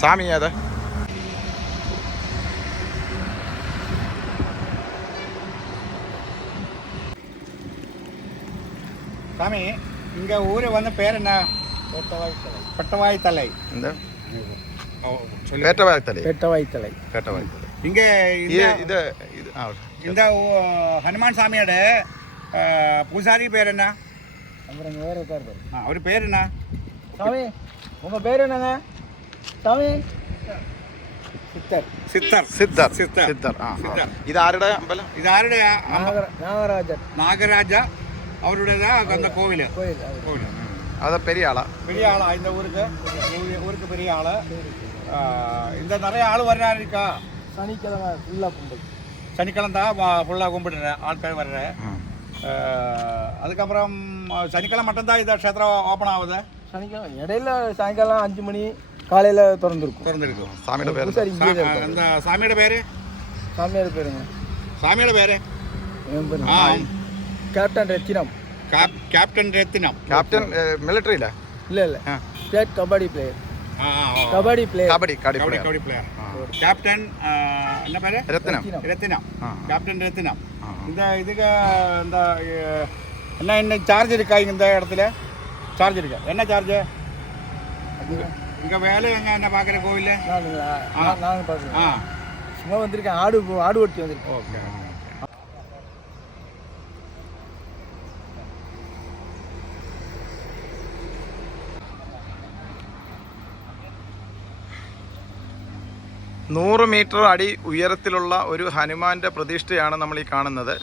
சாமி அதை சாமி இங்கே ஊர் வந்து பேர் என்ன? பெட்டவாய் தலை. இந்த பேட்டவாய் தலை. பெட்டவாய் தலை. பேட்டவாய் தலை. இங்கே இது இந்த ஹனுமான் சாமியோட பூசாரி பேர் என்ன? அவர் பேர் என்ன? சாமி உங்கள் பேர் என்னங்க? சாமி சித்தர். சித்தர். சித்தர். சித்தர். சித்தர். இது ആരുടെ അമ്പലം? ഇത് ആരുടെ? നാഗരാജൻ. നാഗരാജ அவருடைய அந்த கோவில். அது பெரிய ஆளா? பெரிய ஆளா இந்த ஊருக்கு பெரிய ஆளு. இந்த நிறைய ஆள் வர்றாரு இருக்கா? சனிக்கிழமை ஃபுல்லாக கும்பிடு. சனிக்கிழமை தான் ஃபுல்லாக கும்பிடுறேன் ஆட்கள் வர்றேன். அதுக்கப்புறம் சனிக்கிழமை மட்டும்தான் இந்த க்ஷேத்திரம் ஓப்பன் ஆகுது. சனிக்கிழமை இடையில சாயங்காலம் 5 மணி காலையில் திறந்துருக்கும். சாமியோட பேர்? அந்த சாமியோட பேர்? சாமியோட பேருங்க. சாமியோட பேர்? கேப்டன் ரத்தினம். கேப்டன் ரத்தினம். கேப்டன் மிலிட்டரியில? இல்லை state kabaddi player. Kabaddi player. Kabaddi player. Captain என்ன பேர்? ரத்தினம். கேப்டன் ரத்தினம். இந்த இதுக்கு இந்த என்ன சார்ஜ் இருக்கா இந்த இடத்துல? சார்ஜ் இருக்கா? என்ன சார்ஜ்? இங்கே வேலை எங்கே என்ன பார்க்குற கோவில்? நான் பார்க்குறேன். சும்மா வந்திருக்கேன். ஆடு ஓட்டி வந்திருக்கேன். ஓகே. നൂറ് മീറ്റർ അടി ഉയരത്തിലുള്ള ഒരു ഹനുമാന്റെ പ്രതിഷ്ഠയാണ് നമ്മൾ ഈ കാണുന്നത്.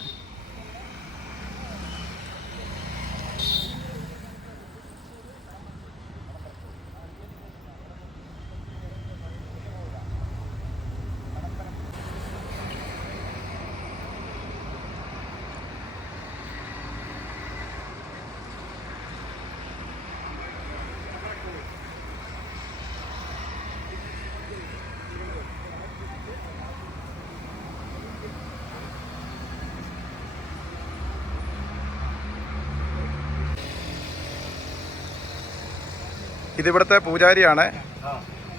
ഇതിവിടുത്തെ പൂജാരിയാണ്.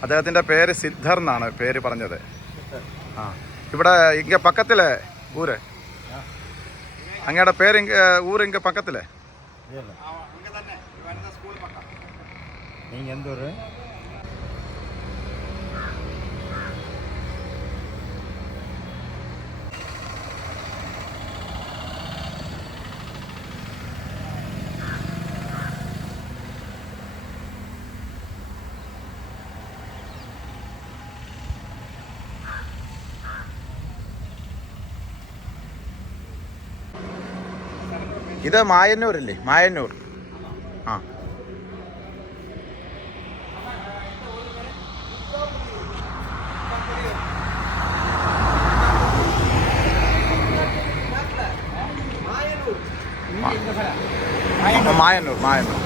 അദ്ദേഹത്തിൻ്റെ പേര് സിദ്ധർ എന്നാണ് പേര് പറഞ്ഞത്. ഇവിടെ ഇങ്ങ പക്കത്തിലെ ഊര് അങ്ങയുടെ പേര് ഊര് ഇങ്ങ പക്കത്തിലെ? ഇത് മായന്നൂരല്ലേ? മായന്നൂർ. മായന്നൂർ.